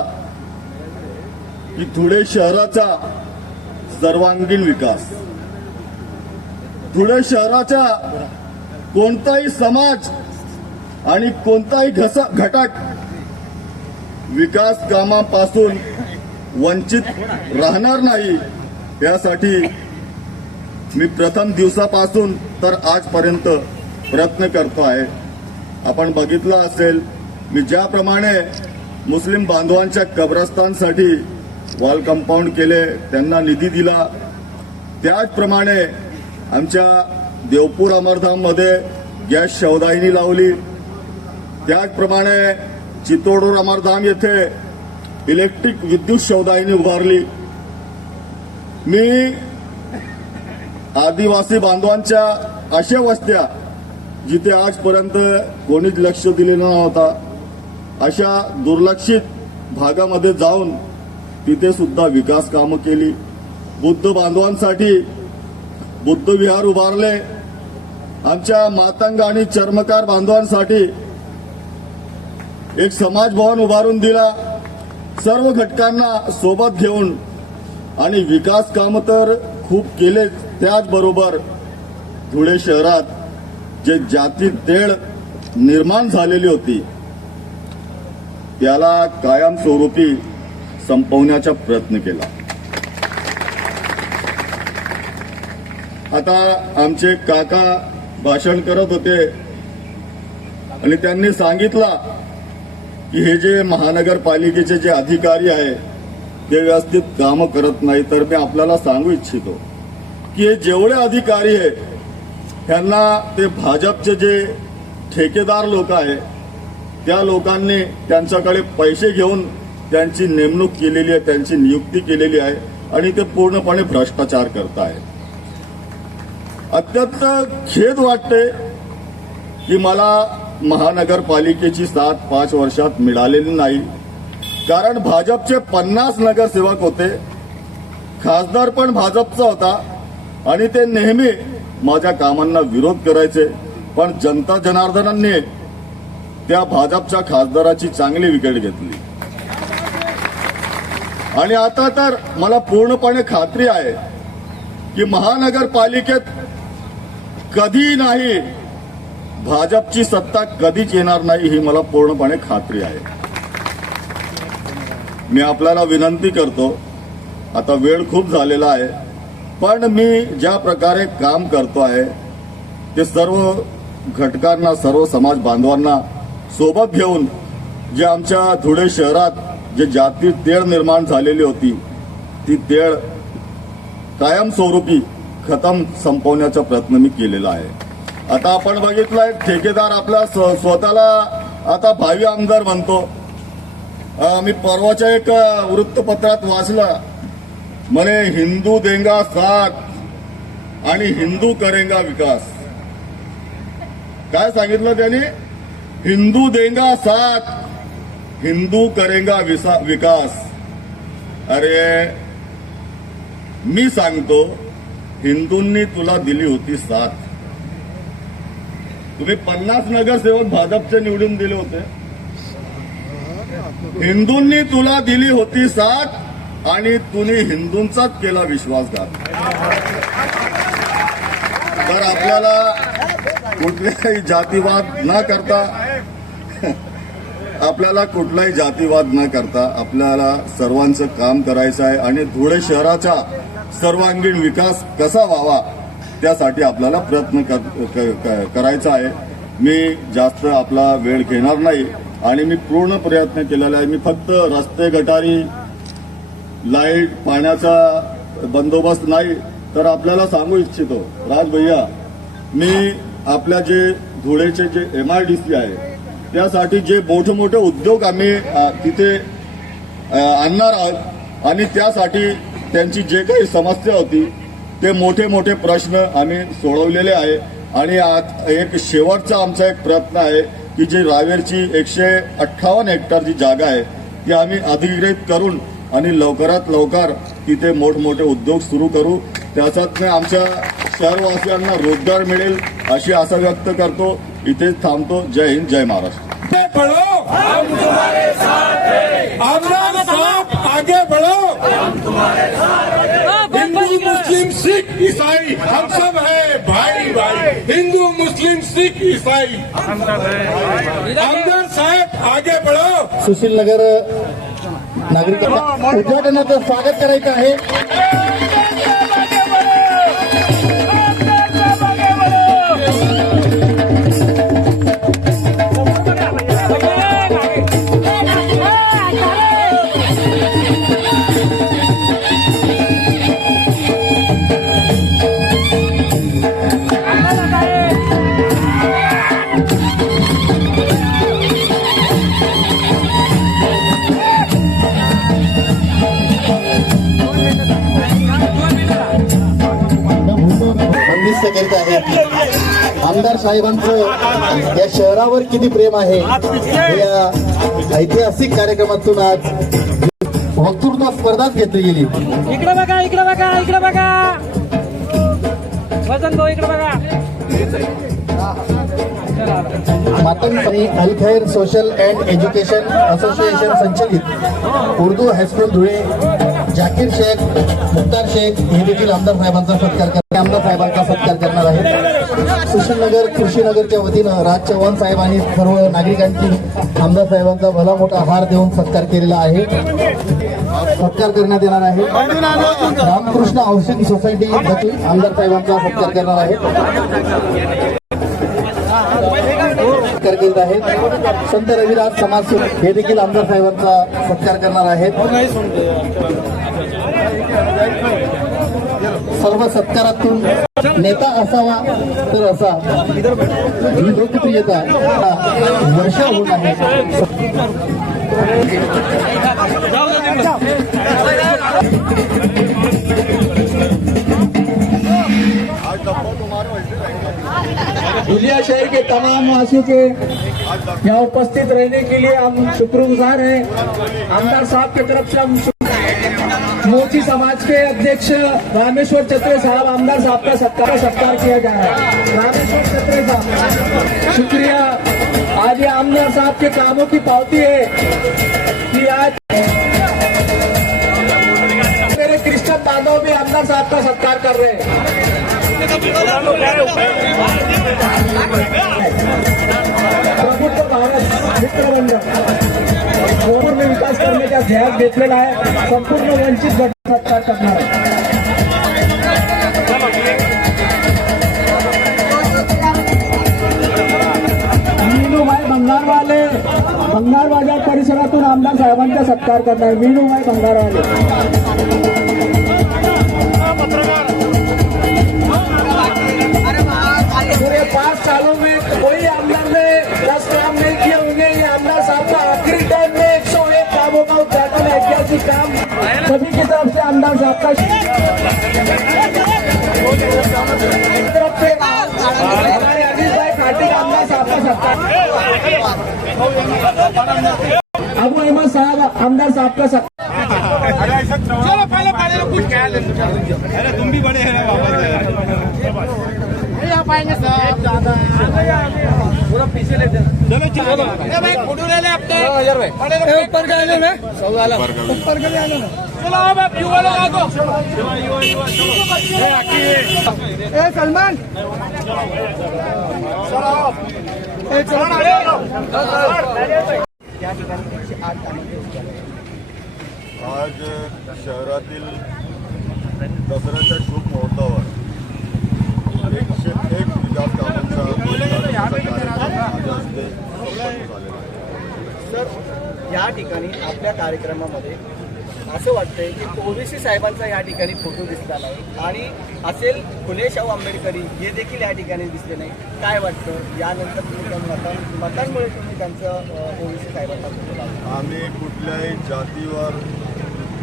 की धुळे शहराचा सर्वांगीण विकास. धुळे शहराचा कोणताही समाज आणि कोणताही घटक विकास कामापासून वंचित राहणार नाही, यासाठी मी प्रथम दिवसापासून तर आजपर्यंत प्रयत्न करतो आहे. आपण बघितलं असेल, मी ज्याप्रमाणे मुस्लिम बांधवांच्या कब्रस्तानसाठी वॉल कंपाऊंड केले, त्यांना निधी दिला, त्याचप्रमाणे आमच्या देवपूर अमरधाममध्ये गॅस शवदाहिनी लावली, त्याचप्रमाणे चितोडूर अमरधाम येथे इलेक्ट्रिक विद्युत शवदाहिनी उभारली. मी आदिवासी बांधवांच्या अशा वस्त्या जिथे आजपर्यंत कोणीच लक्ष दिलेलं नव्हता, अशा दुर्लक्षित भागामध्ये जाऊन तिथे सुद्धा विकास कामं केली. बुद्ध बांधवांसाठी बुद्ध विहार उभारले. आमच्या मातंग आणि चर्मकार बांधवांसाठी एक समाज भवन उभारून दिला. सर्व घटकांना सोबत घेऊन आणि विकास कामं तर खूप केले. त्याचबरोबर धुळे शहरात जे जाती तेढ निर्माण झालेली होती त्याला कायमस्वरूपी संपवण्याचा प्रयत्न केला. आता आमचे काका भाषण करत होते आणि त्यांनी सांगितलं की हे जे महानगरपालिकेचे जे अधिकारी आहे ते व्यवस्थित कामं करत नाही. तर मी आपल्याला सांगू इच्छितो की हे जेवढे अधिकारी आहे त्यांना ते भाजपचे जे ठेकेदार लोक आहे त्या लोकांनी त्यांच्याकडे पैसे घेऊन त्यांची नेमणूक केलेली आहे, त्यांची नियुक्ती केलेली आहे आणि ते पूर्णपणे भ्रष्टाचार करत आहे. अत्यंत खेद वाटते की मला महानगरपालिकेची साथ 5 वर्षात मिळालेली नाही, कारण भाजपचे 50 नगरसेवक होते, खासदार पण भाजपचा होता आणि ते नेहमी माझ्या कामांना विरोध करायचे. पण जनता जनार्दनांनी त्या भाजपच्या खासदाराची चांगली विकेट घेतली आणि आता तर मला पूर्णपणे खात्री आहे की महानगरपालिकेत कधी नाही भाजपची सत्ता कधीच येणार नाही, ही मला पूर्णपणे खात्री आहे. मी आपल्याला विनंती करतो, आता वेळ खूप झालेला आहे, पण मी ज्या प्रकारे काम करतो आहे ते सर्व घटकांना, सर्व समाज बांधवांना सोबत घेऊन जे आमच्या धुळे शहरात जे जाती तेढ निर्माण झालेली होती ती तेढ कायमस्वरूपी संपवण्याचा प्रयत्न मी केलेला आहे. आता आपण बघितलंय ठेकेदार आपला स्वतःला आता भावी आमदार म्हणतो. मी परवाच्या एक वृत्तपत्रात वाचलं, म्हणे हिंदू देंगा साथ आणि हिंदू करेंगा विकास. काय सांगितलं त्यांनी? हिंदू देंगा साथ, हिंदू करेंगा विकास. अरे मी सांगतो, हिंदूंनी तुला दिली होती साथ. तुम्ही 50 नगरसेवक भाजपचे निवडून दिले होते. हिंदूंनी तुला दिली होती साथ आणि तुम्ही हिंदूंचाच केला विश्वासघात. तर आपल्याला कुठलाही जातीवाद न करता आपल्याला सर्वांचं काम करायचं आहे आणि धुळे शहराचा सर्वांगीण विकास कसा व्हावा त्यासाठी आपल्याला प्रयत्न करायचा आहे. मी जास्त आपला वेळ घेणार नाही आणि मी पूर्ण प्रयत्न केलेला आहे. मी फक्त रस्ते, गटारी, लाईट, पाण्याचा बंदोबस्त नाही तर आपल्याला सांगू इच्छितो राज भैया, मी आपल्या जे धुळेचे जे MIDC आहे त्यासाठी जे मोठे मोठे उद्योग आम्ही तिथे आणणार आहोत आणि त्यासाठी त्यांची जे काही समस्या होती ते मोठे मोठे प्रश्न आम्ही सोडवलेले आहे. आणि आज एक शेवटचा आमचा एक प्रयत्न आहे की जी रावेरची 158 हेक्टरची जागा आहे ती आम्ही अधिग्रहित करून आणि लवकरात लवकर तिथे मोठमोठे उद्योग सुरू करू. त्याच्यातनं आमच्या शहरवासियांना रोजगार मिळेल अशी आशा व्यक्त करतो. इथेच थांबतो. जय हिंद, जय महाराष्ट्र. बढ़ो, हम तुम्हारे साथ हैं. आमदार साहब आगे बढ़ो, हम तुम्हारे साथ हैं. हिंदू मुस्लिम सिख ईसाई हम सब है भाई भाई. हिंदू मुस्लिम सिख ईसाई. आमदार साहेब आगे बढ़ो. सुशील नगर नागरिकांना उद्घाटनाचं स्वागत करायचं आहे. बंदिस्त करीत आहेत. आमदार साहेबांचं या शहरावर किती प्रेम आहे हे या ऐतिहासिक कार्यक्रमातून आज वक्तृत्व स्पर्धाच घेतली गेली. इकडे बघा, इकडे बघा, इकडे बघा. वजन भाऊ इकडे बघा. Matang Alkhair social and education association संचलित उर्दू हायस्कूल धुळे जाकीर शेख, मुख्तार शेख हे देखील आमदार साहेबांचा सत्कार करणार आहेत. सुशील नगर कृषीनगरच्या वतीनं राज चव्हाण साहेब आणि सर्व नागरिकांची आमदार साहेबांचा भला मोठा हार देऊन सत्कार केलेला आहे. सत्कार करण्यात येणार आहे. रामकृष्ण हाऊसिंग सोसायटी देखील आमदार साहेबांचा सत्कार करणार आहे. सत्कार करीत आहेत. संत रविराज समाज हे देखील आमदार साहेबांचा सत्कार करणार आहेत. सर्व सत्कारातून नेता असावा तर असा ही लोकप्रियता वर्षा होत आहे. दुनिया शहर के तमाम वासियों के यहाँ उपस्थित रहने के लिए हम शुक्रगुजार हैं. आमदार साहब की तरफ से हम मोची समाज के अध्यक्ष रामेश्वर छत्रे साहब, आमदार साहब का सत्कार किया जा रहा है. रामेश्वर छत्रे साहब शुक्रिया. आज ये आमदार साहब के कामों की पावती है कि आज मेरे क्रिश्चियन बांधव भी आमदार साहब का सत्कार कर रहे हैं. प्रबुद्ध भारत मित्र मंडळ पूर्ण विकास करण्याचा ध्येय घेतलेला आहे. संपूर्ण वंचित गट सत्कार करणार आहे. मीनूभाई भंगार बाजार परिसरातून आमदार साहेबांचा सत्कार करणार. मीनूभाई भंगारवाले. पूरे 5 सालों में कोई आमदार ने 10 काम नहीं किए होंगे. ये आमदार साहब का आखिरी टाइम में 101 कामों का उद्घाटन, ऐतिहासिक काम सभी की तरफ से आमदार साहब का तरफ से हमारे अजीत भाई खाटी आमदार साहब का सत्कार. अबू अहमद साहब आमदार साहब का सत्कार. चलो पहले कुछ क्या अरे तुम भी बड़े हैं वापस आ पाएंगे सब ज्यादा पूरा पीछे लेते हैं. चलो भाई फोटो ले ले अपने ऊपर का ले ऊपर का ले लो. चलो अब आप युवा लोग आ दो. ए सलमान आज शहरातील दसऱ्याच्या शुभ मुहूर्तावर 101 विकास कामांचा कार्यक्रम या ठिकाणी आपल्या कार्यक्रमामध्ये असं वाटतंय की ओबीसी साहेबांचा या ठिकाणी फोटो दिसला नाही आणि असेल फुले शाहू आंबेडकरी हे देखील या ठिकाणी दिसले नाही. काय वाटतं यानंतर तुम्ही मतांमुळे तुम्ही त्यांचं ओबीसी साहेबांचा फोटो लावला? आम्ही कुठल्याही जातीवर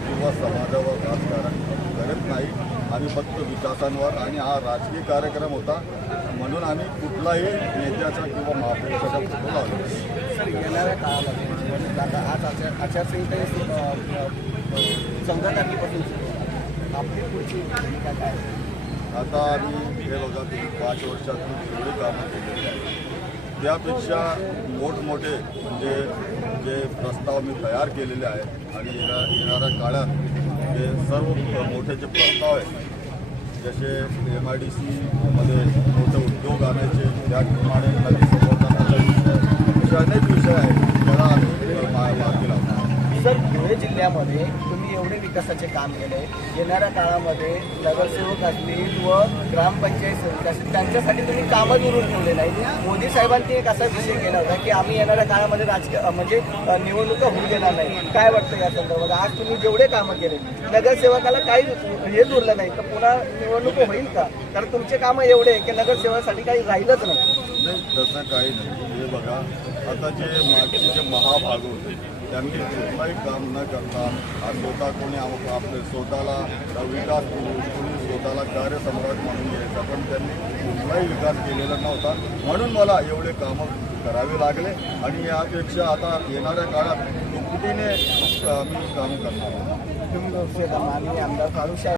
किंवा समाजावर राजकारण करत नाही. आम्ही फक्त विकासांवर आणि हा राजकीय कार्यक्रम होता म्हणून आम्ही कुठलाही नेत्याचा किंवा महापुरुषाचा फोटो लावला. सर, येणाऱ्या काळामध्ये आता आज आचारसंहिता 14 तारखेपासून आपली पुढची भूमिका काय? आता आम्ही हे बघा तुम्ही 5 वर्षातून जेवढी कामं केलेली आहेत त्यापेक्षा मोठमोठे म्हणजे जे प्रस्ताव मी तयार केलेले आहेत आणि येणाऱ्या काळात जे सर्व मोठे जे प्रस्ताव आहेत जसे MIDC मध्ये मोठे उद्योग आणायचे त्याप्रमाणे नदी संवर्धनाचा विषय असे अनेक विषय आहेत त्याला आम्ही मार्गी लावणार. सर, धुळे जिल्ह्यामध्ये तुम्ही एवढे विकासाचे काम केले, येणाऱ्या काळामध्ये नगरसेवक असतील व ग्रामपंचायत समिती असतील त्यांच्यासाठी तुम्ही कामच उरून ठेवले नाही. मोदी साहेबांनी एक असा विषय केला होता की आम्ही येणाऱ्या काळामध्ये राजकीय म्हणजे निवडणुका होऊ देणार नाही. काय वाटतं या संदर्भात? आज तुम्ही जेवढे कामं केले नगरसेवकाला काही हे उरलं नाही तर पुन्हा निवडणूक होईल का? कारण तुमचे कामं एवढे आहे की नगरसेवकासाठी काही राहिलंच नाही. नाही, तसं काही नाही. हे बघा आता जे मागचे जे महाभाग होते त्यांनी कुठलाही काम न करता स्वतः कोणी आपले स्वतःला विकास कोणी स्वतःला कार्यसम्राट म्हणून घ्यायचा पण त्यांनी कुठलाही विकास केलेला नव्हता म्हणून मला एवढे कामं करावे लागले आणि यापेक्षा आता येणाऱ्या काळात दुपटीने मी काम करणार. माननीय आमदार फारुख शाह